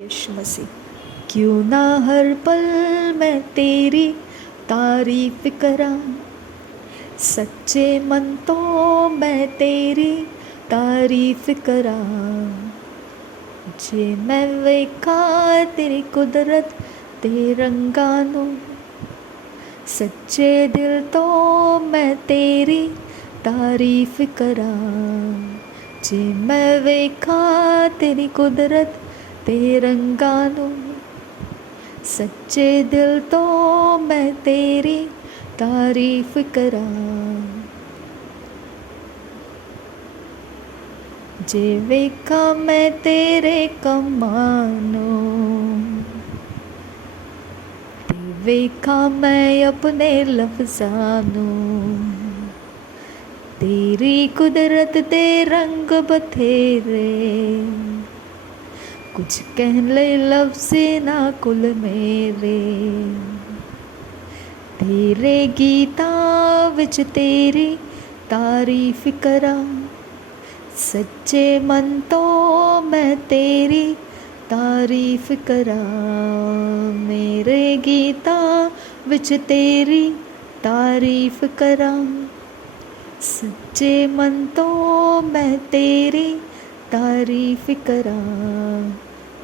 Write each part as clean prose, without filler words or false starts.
यीशु मसीह। क्यों ना हर पल मैं तेरी तारीफ करां, सच्चे मन तो मैं तेरी तारीफ करां। जे मैं वेखा तेरी कुदरत ते रंगानू, सच्चे दिल तो मैं तेरी तारीफ करां। जे मैं वेखा तेरी कुदरत ते रंगानू, सच्चे दिल तो मैं तेरी तारीफ करां। जे वेखा मैं तेरे कमानो, ते वेखा मैं अपने लफ्ज़ानू, तेरी कुदरत दे रंग बथेरे, कुछ कहन ले लफ्ज़ ना कुल मेरे। तेरे गीतां विच तेरी तारीफ करां, सच्चे मन तो मैं तेरी तारीफ करां। मेरे गीतां विच तेरी तारीफ करां, सच्चे मन तो मैं तेरी तारीफ करां।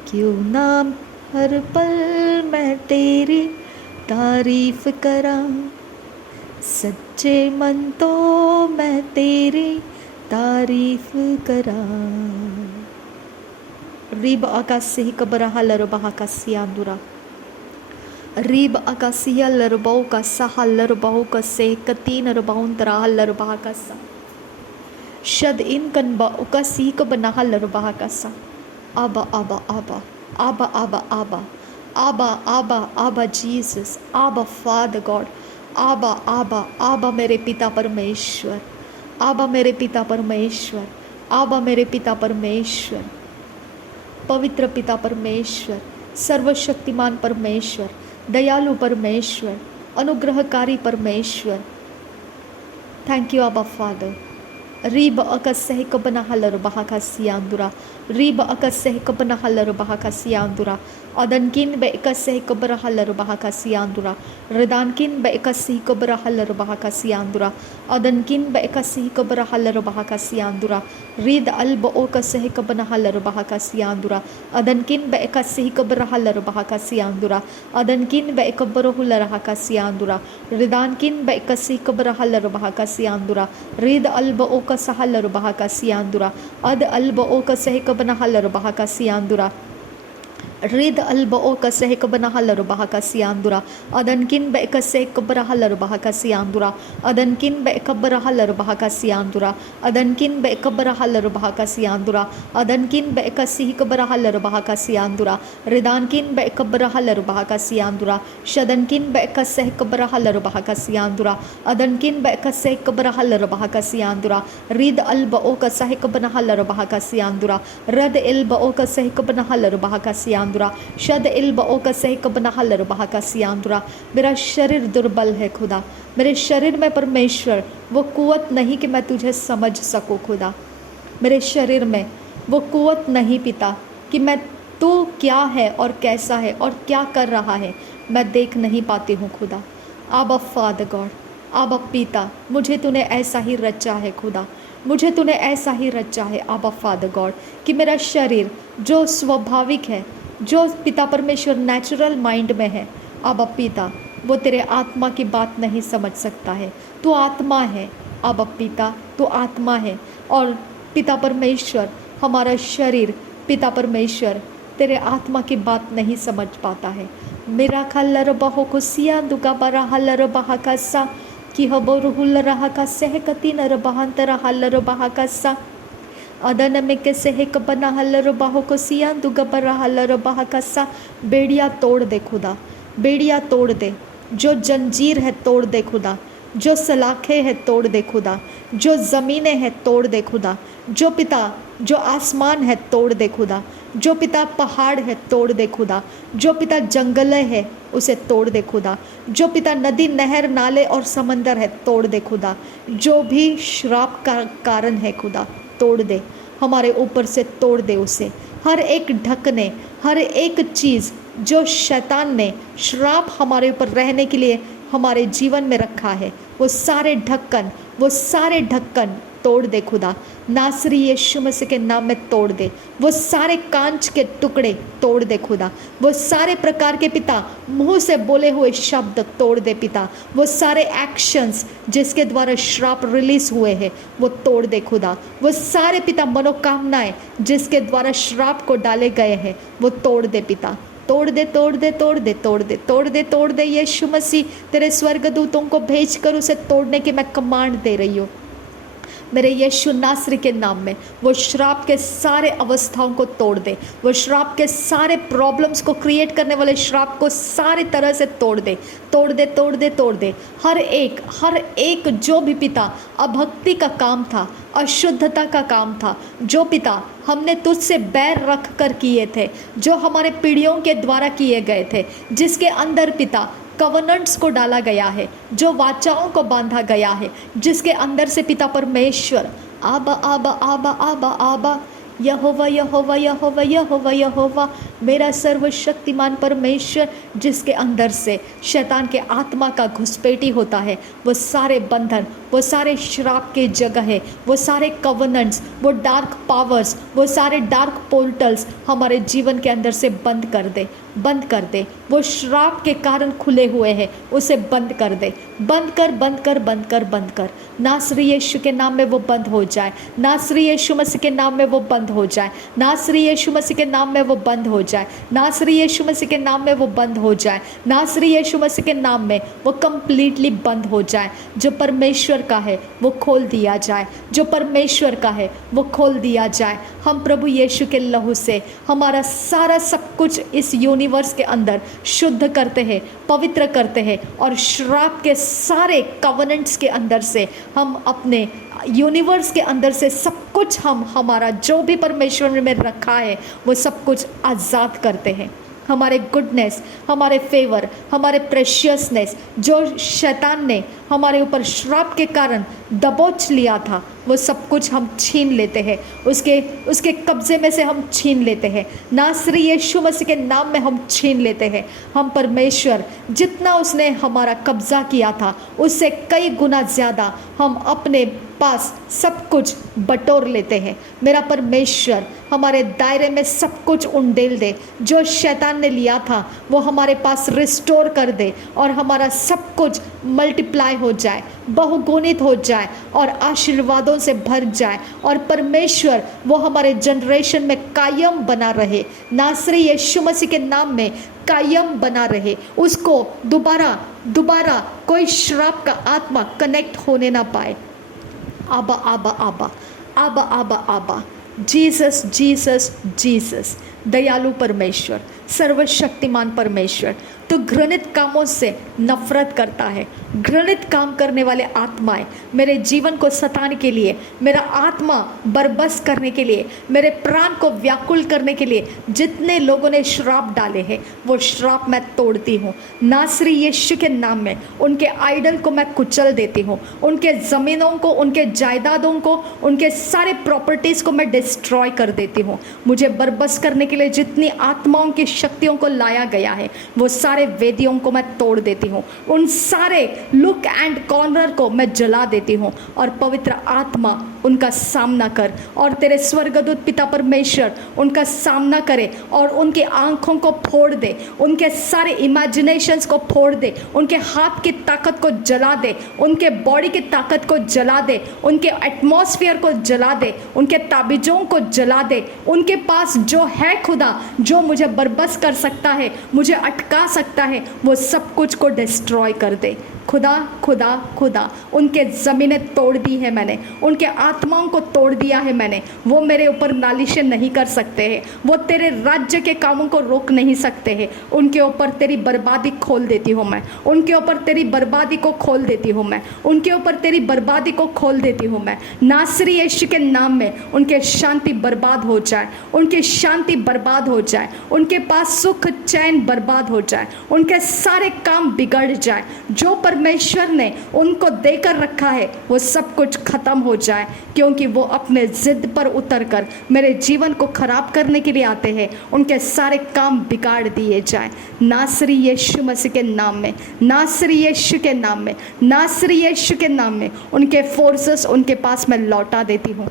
क्यों ना हर पल मैं तेरी तारीफ करां, सच्चे मन तो मैं तेरी तारीफ करां। रीब आकाशी कबरहा लरबहा कसियांदुरा, रीब आकाशिया लरबाऊ का सहा लरबाऊ का से कतीन रबाउन तराह लरबहा का सा, शद इन कनबा उका सीक बनाहा लरबहा का सा। आबा आबा आबा आबा आबा आबा आबा आबा आबा जीसस, आबा फादर गॉड, आबा आबा आबा मेरे पिता परमेश्वर, आबा मेरे पिता परमेश्वर, आबा मेरे पिता परमेश्वर, पवित्र पिता परमेश्वर, सर्वशक्तिमान परमेश्वर, दयालु परमेश्वर, अनुग्रहकारी परमेश्वर। Thank you Abba father. रीब अकसह कबना हलर बहा का सियांदुरा, रीब अकसह कबना हलर बहा का सियांदुरा, अदनकिन बे एकसह कबर हलर बहा का सियांदुरा, रदानकिन बे एकसह कबर हलर बहा का सियांदुरा, अदनकिन बे एकसह कबर हलर बहा का सियांदुरा, रीद अल्ब ओ कसह कबना हलर बहा का सियांदुरा, अदनकिन बे एकसह कबर हलर बहा का सियांदुरा, अदनकिन बे एकबर हुलर का सियांदुरा, रिदानकिन बे एकसह कबर हलर बहा का सियांदुरा, रीद अल्ब ओ कसह हलर बहा का सियांदुरा, अद अल्ब ओ कसह कबना हलर बहा का सियांदुरा, रिद अल्ब ओ कसह कबना हलर बहा का सियांदुरा, अदनकिन बे कसह कबर हलर बहा का सियांदुरा, अदनकिन बे कबर हलर बहा का सियांदुरा, अदनकिन बे कबर हलर बहा का सियांदुरा, अदनकिन बे कसह कबर हलर बहा का सियांदुरा, रिदानकिन बे कबर हलर बहा का सियांदुरा, शदनकिन बे कसह कबर हलर बहा का सियांदुरा, अदनकिन बे कसह कबर हलर बहा का सियांदुरा, रिद अल्ब ओ कसह कबना हलर बहा का सियांदुरा, रद इल्ब ओ कसह कबना हलर बहा का सियांदुरा, शद इल्ब ओ कसह कबना हलर बहा का सियांदुरा। मेरा शरीर दुर्बल है खुदा, मेरे शरीर में परमेश्वर वो कुवत नहीं कि मैं तुझे समझ सकूं खुदा, मेरे शरीर में वो कुवत नहीं पिता कि मैं तू क्या है और कैसा है और क्या कर रहा है मैं देख नहीं पाती हूँ खुदा। आबा फादर गॉड, आबा पिता, मुझे तूने ऐसा ही रचा है खुदा, मुझे तूने ऐसा ही रचा है आबा फादर गॉड कि मेरा शरीर जो स्वाभाविक है, जो पिता परमेश्वर नेचुरल माइंड में है, आबा पिता वो तेरे आत्मा की बात नहीं समझ सकता है। तू आत्मा है आबा पिता, तू आत्मा है और पिता परमेश्वर हमारा शरीर पिता परमेश्वर तेरे आत्मा की बात नहीं समझ पाता है। मेरा खल्लर बहो खुशिया दुगा बरा हल्लर बहा का सा कि हबोर हुल रहा का सहकती नर बहांतर हल्लर बहा का सा, अदन में के सहक बना हल्लर बाहो को सिया दुगा बरा हल्लर बहा का सा। बेड़िया तोड़ दे खुदा, बेड़िया तोड़ दे, जो जंजीर है तोड़ दे खुदा, जो सलाखें है तोड़ दे खुदा, जो ज़मीनें हैं तोड़ दे खुदा, जो पिता जो आसमान है तोड़ दे खुदा, जो पिता पहाड़ है तोड़ दे खुदा, जो पिता जंगलें है उसे तोड़ दे खुदा, जो पिता नदी नहर नाले और समंदर है तोड़ दे खुदा, जो भी श्राप का कारण है खुदा तोड़ दे, हमारे ऊपर से तोड़ दे उसे, हर एक ढकने, हर एक चीज़ जो शैतान ने श्राप हमारे ऊपर रहने के लिए हमारे जीवन में रखा है, वो सारे ढक्कन तोड़ दे खुदा। नासरी यीशु मसीह के नाम में तोड़ दे। वो सारे कांच के टुकड़े तोड़ दे खुदा। वो सारे प्रकार के पिता मुंह से बोले हुए शब्द तोड़ दे पिता। वो सारे एक्शंस जिसके द्वारा श्राप रिलीज हुए हैं वो तोड़ दे खुदा। वो सारे पिता मनोकामनाएं जिसके द्वारा श्राप को डाले गए हैं वो तोड़ दे पिता। तोड़ दे, तोड़ दे, तोड़ दे, तोड़ दे, तोड़ दे, तोड़ दे। यीशु मसीह तेरे स्वर्गदूतों को भेजकर उसे तोड़ने की मैं कमांड दे रही हूँ मेरे यीशु नासरी के नाम में। वो श्राप के सारे अवस्थाओं को तोड़ दे। वो श्राप के सारे प्रॉब्लम्स को क्रिएट करने वाले श्राप को सारे तरह से तोड़ दे, तोड़ दे, तोड़ दे, तोड़ दे। हर एक जो भी पिता अभक्ति का काम था, अशुद्धता का काम था, जो पिता हमने तुझसे बैर रख कर किए थे, जो हमारे पीढ़ियों के द्वारा किए गए थे, जिसके अंदर पिता कवनेंट्स को डाला गया है, जो वाचाओं को बांधा गया है, जिसके अंदर से पिता परमेश्वर आबा आबा आबा आबा आबा यहोवा यहोवा यहोवा यहोवा यहोवा मेरा सर्वशक्तिमान परमेश्वर, जिसके अंदर से शैतान के आत्मा का घुसपैठी होता है, वो सारे बंधन, वो सारे श्राप के जगह है, वो सारे कवनेंट्स, वो डार्क पावर्स, वो सारे डार्क पोर्टल्स हमारे जीवन के अंदर से बंद कर दे, बंद कर दे। वो श्राप के कारण खुले हुए हैं उसे बंद कर दे, बंद कर, बंद कर, बंद कर, बंद कर। नासरी यीशु के नाम में वो बंद हो जाए। नासरी यीशु मसीह के नाम में वो बंद हो जाए। नासरी यीशु मसीह के नाम में वो बंद हो जाए। नासरी यीशु मसीह के नाम में वो बंद हो जाए। नासरी यीशु मसीह के नाम में वो कंप्लीटली बंद हो जाए। जो परमेश्वर का है वो खोल दिया जाए, जो परमेश्वर का है वो खोल दिया जाए। हम प्रभु यीशु के लहू से हमारा सारा सब कुछ इस यूनिवर्स के अंदर शुद्ध करते हैं, पवित्र करते हैं, और श्राप के सारे कवनेंट्स के अंदर से हम अपने यूनिवर्स के अंदर से सब कुछ हमारा जो भी परमेश्वर में रखा है वो सब कुछ आज़ाद करते हैं। हमारे गुडनेस, हमारे फेवर, हमारे प्रेशियसनेस जो शैतान ने हमारे ऊपर श्राप के कारण दबोच लिया था वो सब कुछ हम छीन लेते हैं, उसके कब्जे में से हम छीन लेते हैं। नासरी यीशु मसीह के नाम में हम छीन लेते हैं। हम परमेश्वर जितना उसने हमारा कब्जा किया था उससे कई गुना ज़्यादा हम अपने पास सब कुछ बटोर लेते हैं। मेरा परमेश्वर हमारे दायरे में सब कुछ उंडेल दे, जो शैतान ने लिया था वो हमारे पास रिस्टोर कर दे, और हमारा सब कुछ मल्टीप्लाई हो जाए, बहुगुणित हो जाए और आशीर्वादों से भर जाए, और परमेश्वर वो हमारे जनरेशन में कायम बना रहे। नासरी यीशु मसीह के नाम में कायम बना रहे। उसको दोबारा कोई श्राप का आत्मा कनेक्ट होने ना पाए। आबा आबा आबा आबा आबा आबा, जीसस जीसस जीसस। दयालु परमेश्वर, सर्वशक्तिमान परमेश्वर, तो घृणित कामों से नफरत करता है। घृणित काम करने वाले आत्माएं मेरे जीवन को सताने के लिए, मेरा आत्मा बरबस करने के लिए, मेरे प्राण को व्याकुल करने के लिए जितने लोगों ने श्राप डाले हैं वो श्राप मैं तोड़ती हूँ। नासरी यीशु के नाम में उनके आइडल को मैं कुचल देती हूँ, उनके ज़मीनों को, उनके जायदादों को, उनके सारे प्रॉपर्टीज़ को मैं डिस्ट्रॉय कर देती हूँ। मुझे बरबस करने के लिए जितनी आत्माओं की शक्तियों को लाया गया है वो सारे वेदियों को मैं तोड़ देती हूँ। उन सारे लुक एंड कॉर्नर को मैं जला देती हूँ, और पवित्र आत्मा उनका सामना कर, और तेरे स्वर्गदूत पिता परमेश्वर उनका सामना करे और उनकी आंखों को फोड़ दे, उनके सारे इमेजिनेशंस को फोड़ दे, उनके हाथ की ताकत को जला दे, उनके बॉडी की ताकत को जला दे, उनके एटमॉस्फेयर को जला दे, उनके ताबीज़ों को जला दे। उनके पास जो है खुदा, जो मुझे बरबस कर सकता है, मुझे अटका सकता है, वो सब कुछ को डिस्ट्रॉय कर दे। खुदा खुदा खुदा, उनके ज़मीनें तोड़ दी है मैंने, उनके आत्माओं को तोड़ दिया है मैंने। वो मेरे ऊपर नालिशें नहीं कर सकते हैं, वो तेरे राज्य के कामों को रोक नहीं सकते हैं। उनके ऊपर तेरी बर्बादी खोल देती हूँ मैं, उनके ऊपर तेरी बर्बादी को खोल देती हूँ मैं, उनके ऊपर तेरी बर्बादी को खोल देती हूँ मैं। नासरी यीशु के नाम में उनके शांति बर्बाद हो जाए, उनकी शांति बर्बाद हो जाए, उनके पास सुख चैन बर्बाद हो जाए, उनके सारे काम बिगड़ जाए। जो परमेश्वर परमेश्वर ने उनको देकर रखा है वो सब कुछ खत्म हो जाए, क्योंकि वो अपने जिद पर उतरकर मेरे जीवन को खराब करने के लिए आते हैं। उनके सारे काम बिगाड़ दिए जाए नासरी यीशु मसीह के नाम में, नासरी यीशु के नाम में, नासरी यीशु के नाम में। उनके फोर्सेस उनके पास मैं लौटा देती हूँ,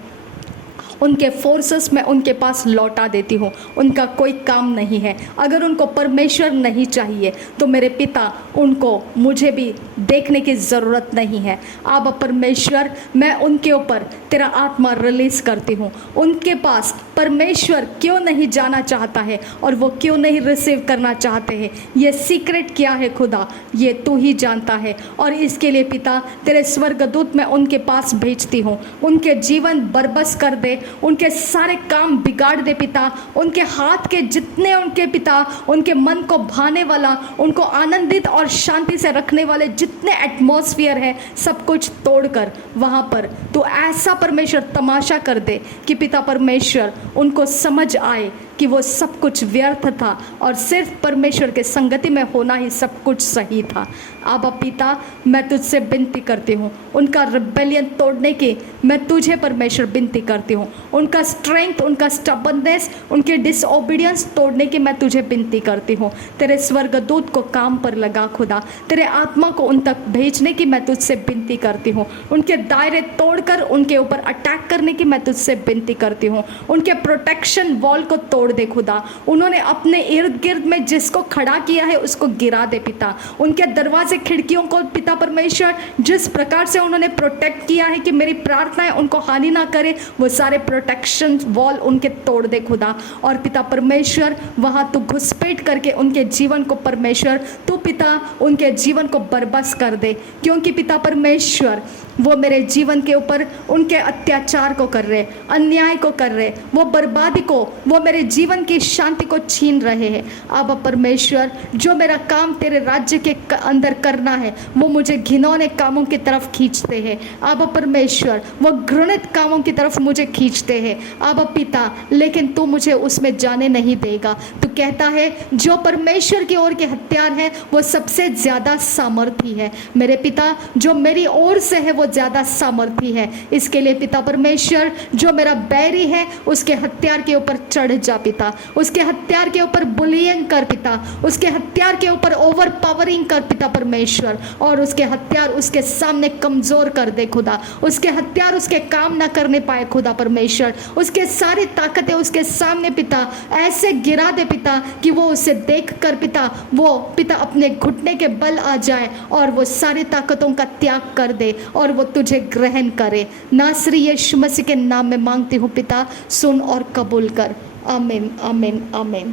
उनके फोर्सेस मैं उनके पास लौटा देती हूँ। उनका कोई काम नहीं है। अगर उनको परमेश्वर नहीं चाहिए तो मेरे पिता उनको मुझे भी देखने की ज़रूरत नहीं है। अब परमेश्वर मैं उनके ऊपर तेरा आत्मा रिलीज़ करती हूँ। उनके पास परमेश्वर क्यों नहीं जाना चाहता है और वो क्यों नहीं रिसीव करना चाहते हैं, ये सीक्रेट क्या है खुदा, ये तू ही जानता है। और इसके लिए पिता तेरे स्वर्गदूत मैं उनके पास भेजती हूँ। उनके जीवन बर्बस कर दे, उनके सारे काम बिगाड़ दे पिता। उनके हाथ के जितने उनके पिता उनके मन को भाने वाला, उनको आनंदित और शांति से रखने वाले जितने एटमॉस्फेयर है सब कुछ तोड़कर वहाँ पर तो ऐसा परमेश्वर तमाशा कर दे कि पिता परमेश्वर उनको समझ आए कि वो सब कुछ व्यर्थ था और सिर्फ परमेश्वर के संगति में होना ही सब कुछ सही था। अब पिता मैं तुझसे विनती करती हूँ, उनका रिबेलियन तोड़ने की मैं तुझे परमेश्वर विनती करती हूँ। उनका स्ट्रेंथ, उनका स्टबर्ननेस, उनके डिसओबीडियंस तोड़ने की मैं तुझे विनती करती हूँ। तेरे स्वर्गदूत को काम पर लगा खुदा, तेरे आत्मा को उन तक भेजने की मैं तुझसे विनती करती हूँ। उनके दायरे तोड़कर उनके ऊपर अटैक करने की मैं तुझसे विनती करती हूँ। उनके प्रोटेक्शन वॉल को तोड़ दे खुदा। उन्होंने अपने इर्द गिर्द में जिसको खड़ा किया है उसको गिरा दे पिता। उनके दरवाजे खिड़कियों को पिता परमेश्वर जिस प्रकार से उन्होंने प्रोटेक्ट किया है कि मेरी प्रार्थनाएं उनको हानि ना करे, वो सारे प्रोटेक्शन वॉल उनके तोड़ दे खुदा। और पिता परमेश्वर वहाँ तू घुसपैठ करके उनके जीवन को परमेश्वर तू पिता उनके जीवन को बर्बाद कर दे, क्योंकि पिता परमेश्वर वो मेरे जीवन के ऊपर उनके अत्याचार को कर रहे, अन्याय को कर रहे, वो बर्बादी को, वो मेरे जीवन की शांति को छीन रहे हैं। अब परमेश्वर जो मेरा काम तेरे राज्य के अंदर करना है वो मुझे घिनौने कामों की तरफ खींचते हैं। अब परमेश्वर वो घृणित कामों की तरफ मुझे खींचते हैं। अब पिता लेकिन तू मुझे उसमें जाने नहीं देगा। तू कहता है जो परमेश्वर की ओर के हथियार है वो सबसे ज़्यादा सामर्थी है। मेरे पिता जो मेरी ओर से है वो ज़्यादा सामर्थी है। इसके लिए पिता परमेश्वर जो मेरा बैरी है उसके हथियार के ऊपर चढ़ जा पिता, उसके हथियार के ऊपर बुलियिंग कर पिता, उसके हथियार के ऊपर ओवर पावरिंग कर पिता परमेश्वर, और उसके हथियार उसके सामने कमज़ोर कर दे खुदा। उसके हथियार उसके काम ना करने पाए खुदा परमेश्वर। उसके सारी ताकतें उसके सामने पिता ऐसे गिरा दे पिता कि वो उसे देख कर पिता वो पिता अपने घुटने के बल आ जाए और वो सारी ताकतों का त्याग कर दे और वो तुझे ग्रहण करे। नासरी यीशु मसीह के नाम में मांगती हूँ पिता, सुन और कबूल कर। आमीन आमीन आमीन।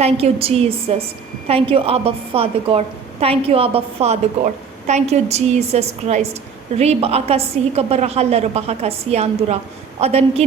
Thank you Jesus, thank you Abba Father God, thank you Abba Father God, thank you Jesus Christ. रीब आकाशी कबर हल्लर बहाकासी आंदुरा अदन की